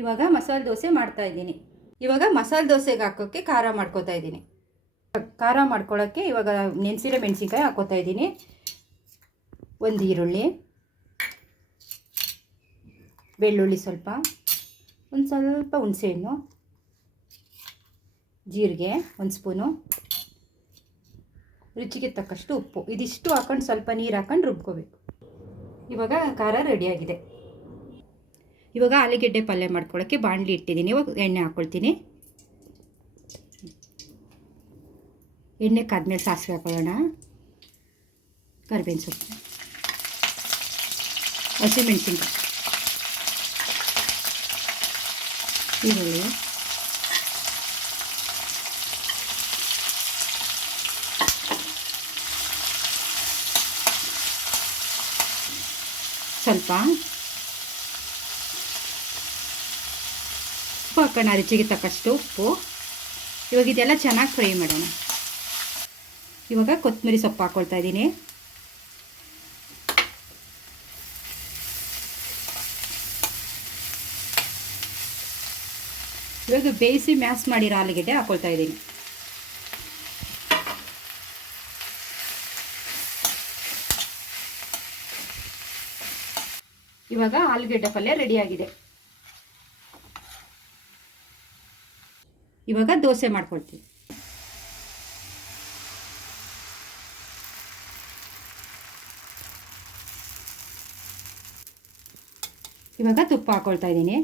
ಇವಾಗ ಮಸಾಲೆ ದೋಸೆ ಮಾಡ್ತಾಯಿದ್ದೀನಿ. ಇವಾಗ ಮಸಾಲೆ ದೋಸೆಗೆ ಹಾಕೋಕ್ಕೆ ಖಾರ ಮಾಡ್ಕೋತಾ ಇದ್ದೀನಿ. ಖಾರ ಮಾಡ್ಕೊಳ್ಳೋಕ್ಕೆ ಇವಾಗ ನೆನೆಸಿರೋ ಮೆಣಸಿನ್ಕಾಯಿ ಹಾಕೋತಾ ಇದ್ದೀನಿ. ಒಂದು ಈರುಳ್ಳಿ, ಬೆಳ್ಳುಳ್ಳಿ ಸ್ವಲ್ಪ, ಒಂದು ಸ್ವಲ್ಪ ಹುಣಸೆಹಣ್ಣು, ಜೀರಿಗೆ ಒಂದು ಸ್ಪೂನು, ರುಚಿಗೆ ತಕ್ಕಷ್ಟು ಉಪ್ಪು. ಇದಿಷ್ಟು ಹಾಕೊಂಡು ಸ್ವಲ್ಪ ನೀರು ಹಾಕೊಂಡು ರುಬ್ಕೋಬೇಕು. ಇವಾಗ ಖಾರ ರೆಡಿಯಾಗಿದೆ. ಇವಾಗ ಆಲೂಗೆಡ್ಡೆ ಪಲ್ಯ ಮಾಡ್ಕೊಳ್ಳೋಕ್ಕೆ ಬಾಣಲಿ ಇಟ್ಟಿದ್ದೀನಿ. ಇವಾಗ ಎಣ್ಣೆ ಹಾಕ್ಕೊಳ್ತೀನಿ. ಎಣ್ಣೆ ಕಾದ್ಮೇಲೆ ಸಾಸಿವೆ ಹಾಕೊಳ್ಳೋಣ, ಕರಿಬೇವಿನ ಸೊಪ್ಪು, ಹಸಿಮೆಣಸಿನ್ಕಾಯಿ, ಈರುಳ್ಳಿ, ಸ್ವಲ್ಪ ಉಪ್ಪು ಹಾಕೋಣ, ರುಚಿಗೆ ತಕ್ಕಷ್ಟು ಉಪ್ಪು. ಇವಾಗ ಇದೆಲ್ಲ ಚೆನ್ನಾಗಿ ಫ್ರೈ ಮಾಡೋಣ. ಇವಾಗ ಕೊತ್ತಂಬರಿ ಸೊಪ್ಪು ಹಾಕ್ಕೊಳ್ತಾ ಇದ್ದೀನಿ. ಇವಾಗ ಬೇಯಿಸಿ ಮ್ಯಾಶ್ ಮಾಡಿರೋ ಆಲೂಗೆಡ್ಡೆ ಹಾಕ್ಕೊಳ್ತಾ ಇದ್ದೀನಿ. ಇವಾಗ ಆಲೂಗೆಡ್ಡೆ ಪಲ್ಯ ರೆಡಿಯಾಗಿದೆ. ಇವಾಗ ದೋಸೆ ಮಾಡ್ಕೊಳ್ತೀವಿ. ಇವಾಗ ತುಪ್ಪ ಹಾಕ್ಕೊಳ್ತಾ ಇದ್ದೀನಿ.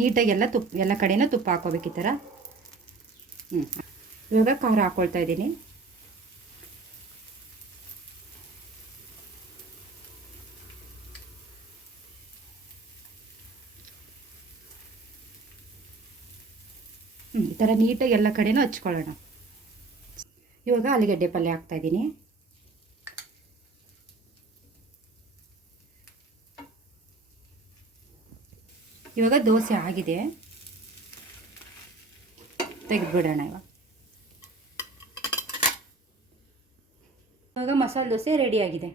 ನೀಟಾಗಿ ಎಲ್ಲ ಕಡೆನೂ ತುಪ್ಪ ಹಾಕ್ಕೋಬೇಕು ಈ ಥರ. ಇವಾಗ ಖಾರ ಹಾಕ್ಕೊಳ್ತಾ ಇದ್ದೀನಿ. ಈ ಥರ ನೀಟಾಗಿ ಎಲ್ಲ ಕಡೆನೂ ಹಚ್ಕೊಳ್ಳೋಣ. ಇವಾಗ ಆಲೂಗೆಡ್ಡೆ ಪಲ್ಯ ಹಾಕ್ತಾಯಿದ್ದೀನಿ. ಇವಾಗ ದೋಸೆ ಆಗಿದೆ, ತೆಗೆದುಬಿಡೋಣ. ಇವಾಗ ಮಸಾಲೆ ದೋಸೆ ರೆಡಿಯಾಗಿದೆ.